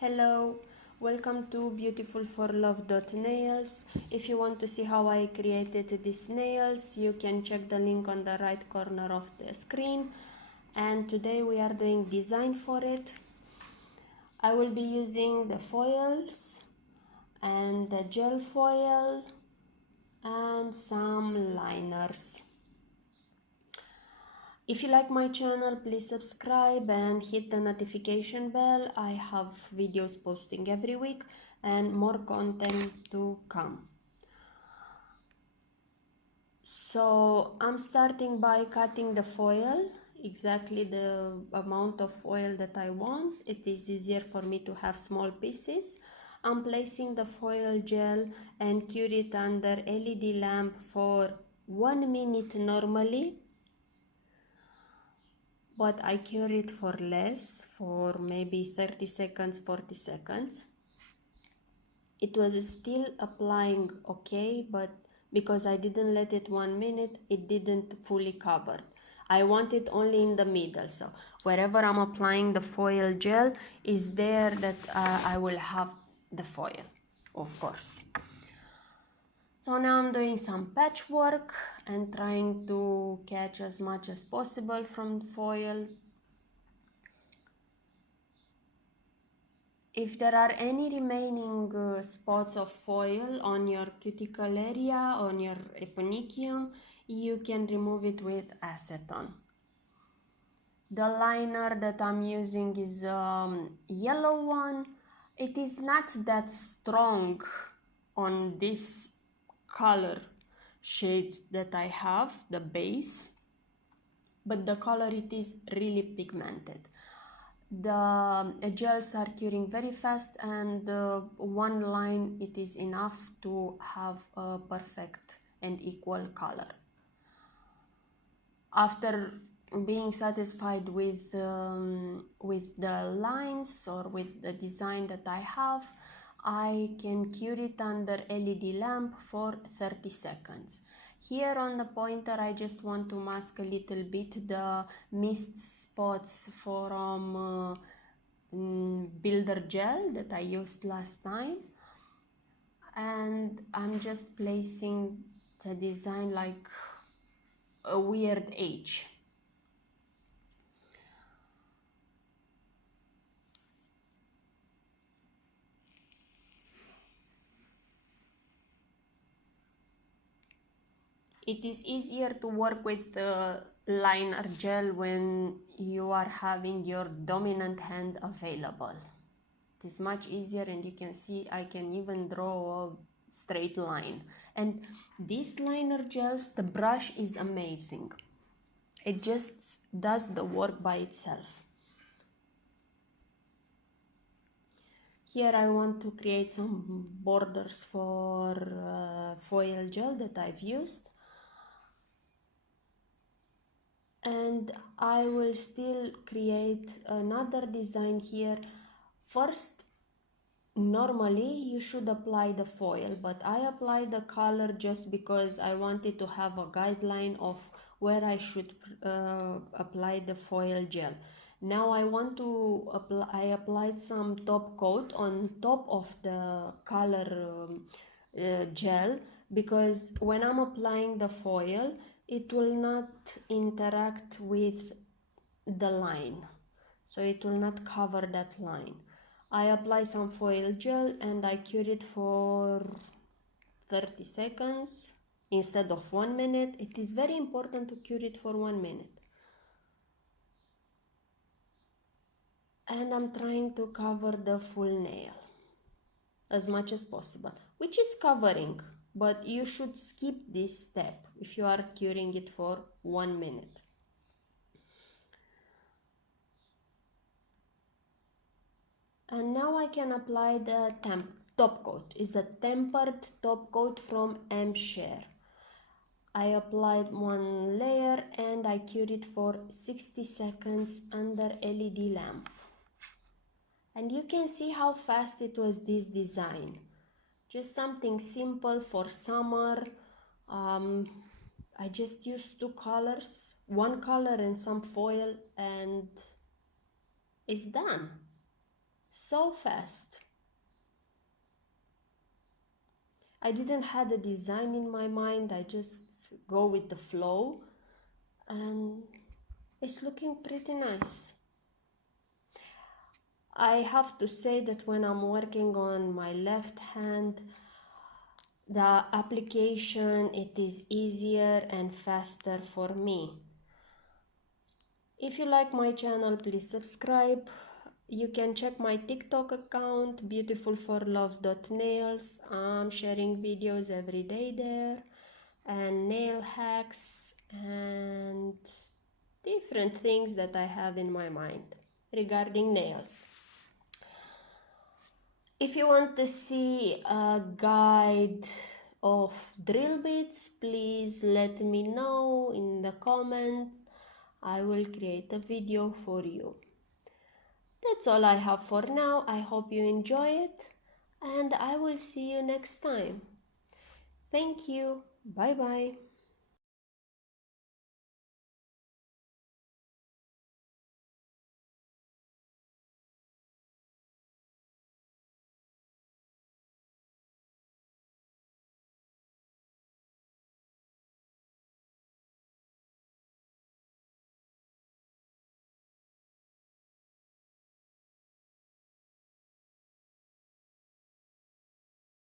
Hello, welcome to beautifulforlove.nails. If you want to see how I created these nails, you can check the link on the right corner of the screen. And today we are doing design for it. I will be using the foils and the gel foil and some liners. If you like my channel, please subscribe and hit the notification bell. I have videos posting every week and more content to come. So I'm starting by cutting the foil, exactly the amount of foil that I want. It is easier for me to have small pieces. I'm placing the foil gel and cure it under LED lamp for 1 minute normally. But I cure it for less, for maybe 30 seconds, 40 seconds. It was still applying okay, but because I didn't let it 1 minute, it didn't fully cover. I want it only in the middle, so wherever I'm applying the foil gel is there that I will have the foil, of course. So now I'm doing some patchwork and trying to catch as much as possible from the foil. If there are any remaining spots of foil on your cuticle area, on your eponychium, you can remove it with acetone. The liner that I'm using is yellow one. It is not that strong on this color shade that I have, the base, but the color it is really pigmented. The gels are curing very fast, and one line it is enough to have a perfect and equal color. After being satisfied with the lines or with the design that I have, I can cure it under LED lamp for 30 seconds. Here on the pointer I just want to mask a little bit the mist spots from builder gel that I used last time, and I'm just placing the design like a weird H. It is easier to work with liner gel when you are having your dominant hand available. It is much easier, and you can see I can even draw a straight line. And this liner gels, the brush is amazing. It just does the work by itself. Here I want to create some borders for foil gel that I've used. And I will still create another design here. First, normally you should apply the foil, but I apply the color just because I wanted to have a guideline of where I should apply the foil gel. Now I want to apply, I applied some top coat on top of the color gel, because when I'm applying the foil, it will not interact with the line, so it will not cover that line. I apply some foil gel and I cure it for 30 seconds instead of 1 minute. It is very important to cure it for 1 minute. And I'm trying to cover the full nail as much as possible, which is covering, but you should skip this step if you are curing it for 1 minute. And now I can apply the top coat. It's a tempered top coat from M-Share. I applied one layer and I cured it for 60 seconds under LED lamp. And you can see how fast it was, this design. Just something simple for summer. I just used two colors, one color and some foil, and it's done. so fast. I didn't have a design in my mind, I just go with the flow, and it's looking pretty nice. I have to say that when I'm working on my left hand, the application, it is easier and faster for me. If you like my channel, please subscribe. You can check my TikTok account, beautifulforlove.nails. I'm sharing videos every day there, and nail hacks and different things that I have in my mind regarding nails. If you want to see a guide of drill bits, please let me know in the comments. I will create a video for you. That's all I have for now. I hope you enjoy it, and I will see you next time. Thank you. Bye bye.